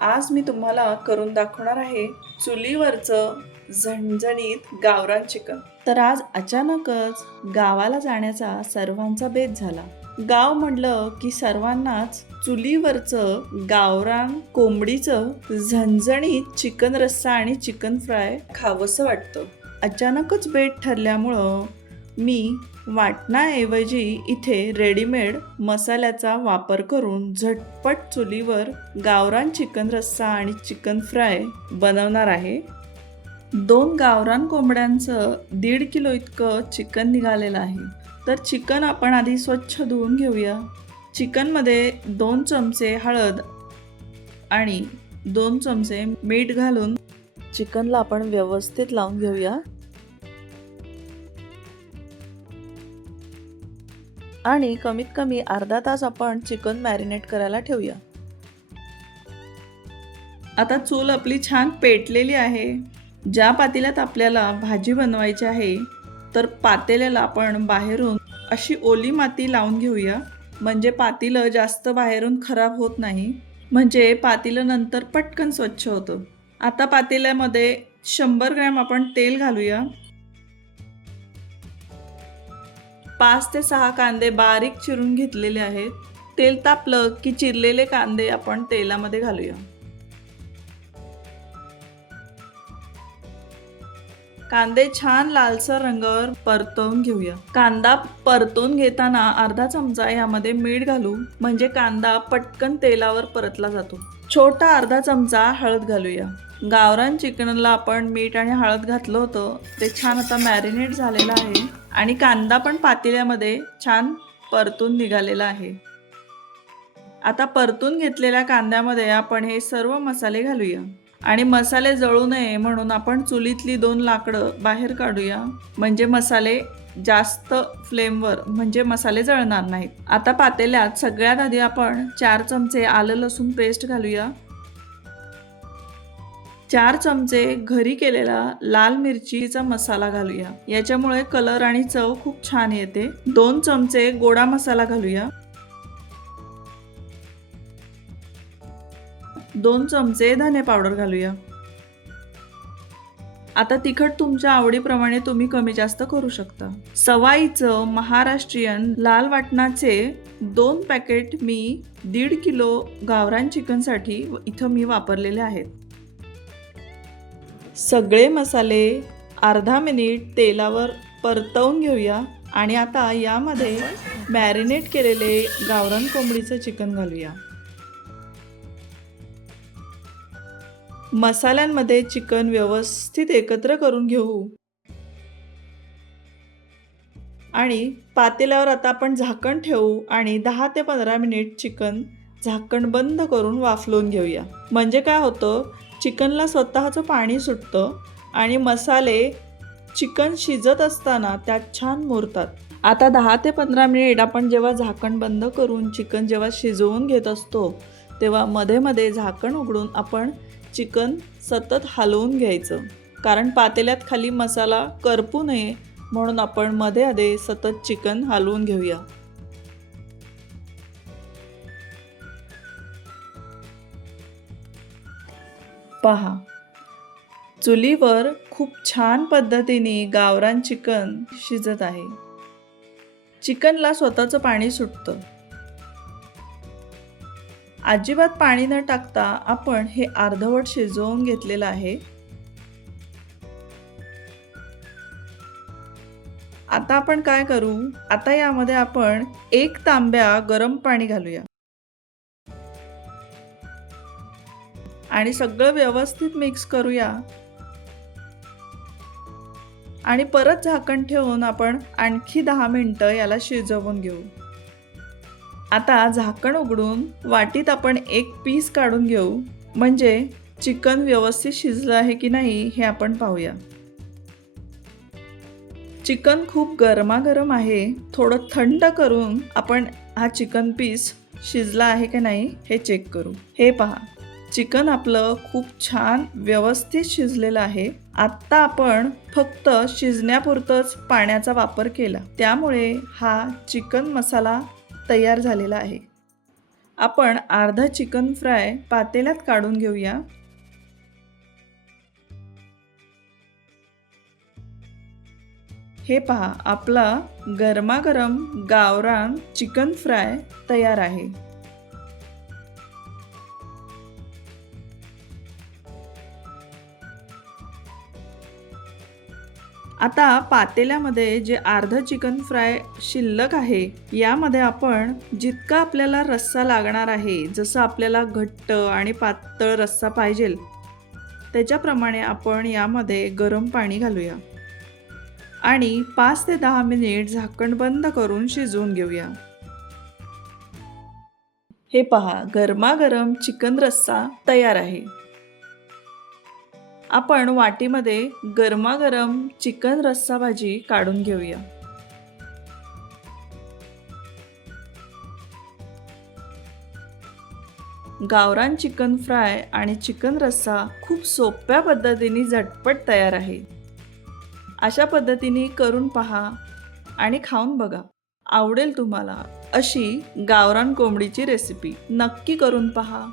आज मी तुम्हाला करून दाखवणार आहे चुलीवरचं झणझणीत गावरान चिकन। तर आज अचानकच गावाला जाण्याचा सर्वांचा बेत झाला। गाव म्हणलं की सर्वांनाच चुलीवरचं गावरान कोंबडीचं झणझणीत चिकन रस्सा आणि चिकन फ्राय खावंसं वाटतं। अचानकच बेत ठरल्यामुळं मी वाटण्याऐवजी इथे रेडीमेड मसाल्याचा वापर करून झटपट चुलीवर गावरान चिकन रस्सा आणि चिकन फ्राय बनवणार आहे। 2 गावरान कोंबड्यांचं 1.5 किलो इतकं चिकन निघालेलं आहे। तर चिकन आपण आधी स्वच्छ धुवून घेऊया। चिकनमध्ये 2 चमचे हळद आणि 2 चमचे मीठ घालून चिकनला आपण व्यवस्थित लावून घेऊया आणि कमीत कमी अर्धा तास आपण चिकन मॅरिनेट करायला ठेवूया। आता चूल आपली छान पेटलेली आहे। ज्या पातेल्यात आपल्याला भाजी बनवायची आहे तर पातेल्याला आपण बाहेरून अशी ओली माती लावून घेऊया, म्हणजे पातेलं जास्त बाहेरून खराब होत नाही, म्हणजे पातेलं नंतर पटकन स्वच्छ होतं। आता पातेल्यामध्ये 100 ग्रॅम आपण तेल घालूया। 5 ते 6 कांदे बारीक चिरून घेतलेले आहेत। तेल तापलं की चिरलेले कांदे आपण तेलामध्ये घालूया। कांदे छान लालसर रंगावर परतवून घेऊया। कांदा परतून घेताना अर्धा चमचा यामध्ये मीठ घालू, म्हणजे कांदा पटकन तेलावर परतला जातो। छोटा अर्धा चमचा हळद घालूया। गावरान चिकनला आपण मीठ आणि हळद घातलं होतं, ते छान आता मॅरिनेट झालेलं आहे आणि कांदा पण पातेल्यामध्ये छान परतून निघालेला आहे। आता परतून घेतलेल्या कांद्यामध्ये आपण हे सर्व मसाले घालूया आणि मसाले जळू नये म्हणून आपण चुलीतली 2 लाकडं बाहेर काढूया, म्हणजे मसाले जास्त फ्लेमवर, म्हणजे मसाले जळणार नाहीत। आता पातेल्यात सगळ्यात आधी आपण 4 चमचे आलं लसूण पेस्ट घालूया। 4 चमचे घरी केलेला लाल मिरचीचा मसाला घालूया, याच्यामुळे कलर आणि चव खूप छान येते। 2 चमचे गोडा मसाला घालूया। 2 चमचे धने पावडर घालूया। आता तिखट तुमच्या आवडीप्रमाणे तुम्ही कमी जास्त करू शकता। सवाईचं महाराष्ट्रीयन लाल वाटणाचे 2 पॅकेट मी 1.5 किलो गावरान चिकनसाठी इथं मी वापरलेले आहेत। सगळे मसाले अर्धा मिनिट तेलावर परतवून घेऊया आणि आता यामध्ये मॅरिनेट केलेले गावरान कोंबडीचं चिकन घालूया। मसाल्यांमध्ये चिकन व्यवस्थित एकत्र करून घेऊ आणि पातेल्यावर आता आपण झाकण ठेवू आणि 10 ते 15 मिनिट चिकन झाकण बंद करून वाफलून घेऊया। म्हणजे काय होतं, चिकनला स्वतःचं पाणी सुटतं आणि मसाले चिकन शिजत असताना त्यात छान मुरतात। आता 10 ते 15 मिनिट आपण जेव्हा झाकण बंद करून चिकन जेव्हा शिजवून घेत असतो, तेव्हा मध्ये मध्ये झाकण उघडून आपण चिकन सतत हलवून घ्यायचं, कारण पातेल्यात खाली मसाला करपू नये म्हणून आपण मध्ये मध्ये सतत चिकन हलवून घेऊया। पहा, चुलीवर खूप छान पद्धतीने गावरान चिकन शिजत आहे। चिकनला स्वतःचं पाणी सुटतं। अजिबात पाणी न टाकता आपण हे अर्धवट शिजवून घेतलेलं आहे। आता आपण काय करू, आता यामध्ये आपण 1 तांब्या गरम पाणी घालूया आणि सगळं व्यवस्थित मिक्स करूया आणि परत झाकण ठेवून आपण आणखी 10 मिनिटं याला शिजवून घेऊ। आता झाकण उघडून वाटीत आपण 1 पीस काढून घेऊ, म्हणजे चिकन व्यवस्थित शिजलं आहे की नाही हे आपण पाहूया। चिकन खूप गरमागरम आहे, थोडं थंड करून आपण हा चिकन पीस शिजला आहे की नाही हे चेक करू। हे पहा, चिकन आपलं खूप छान व्यवस्थित शिजलेलं आहे। आता आपण फक्त शिजण्यापुरतंच पाण्याचा वापर केला, त्यामुळे हा चिकन मसाला तयार झालेला आहे। आपण अर्धा चिकन फ्राय पातेल्यात काढून घेऊया. हे पहा, आपला गरमागरम गावरान चिकन फ्राय तयार आहे. आता पातेल्यामध्ये जे अर्ध चिकन फ्राय शिल्लक आहे, यामध्ये आपण जितका आपल्याला रस्सा लागणार आहे, जसं आपल्याला घट्ट आणि पातळ रस्सा पाहिजे, त्याच्याप्रमाणे आपण यामध्ये गरम पाणी घालूया आणि 5 ते 10 मिनिट झाकण बंद करून शिजवून घेऊया. हे पहा, गरमागरम चिकन रस्सा तयार आहे. आपण वाटीमध्ये गरमागरम चिकन रस्सा भाजी काढून घेऊया. गावरान चिकन फ्राय आणि चिकन रस्सा खूप सोप्या पद्धतीने झटपट तयार आहे. अशा पद्धतीने करून पहा आणि खाऊन बघा. आवडेल तुम्हाला अशी गावरान कोंबडीची रेसिपी. नक्की करून पहा.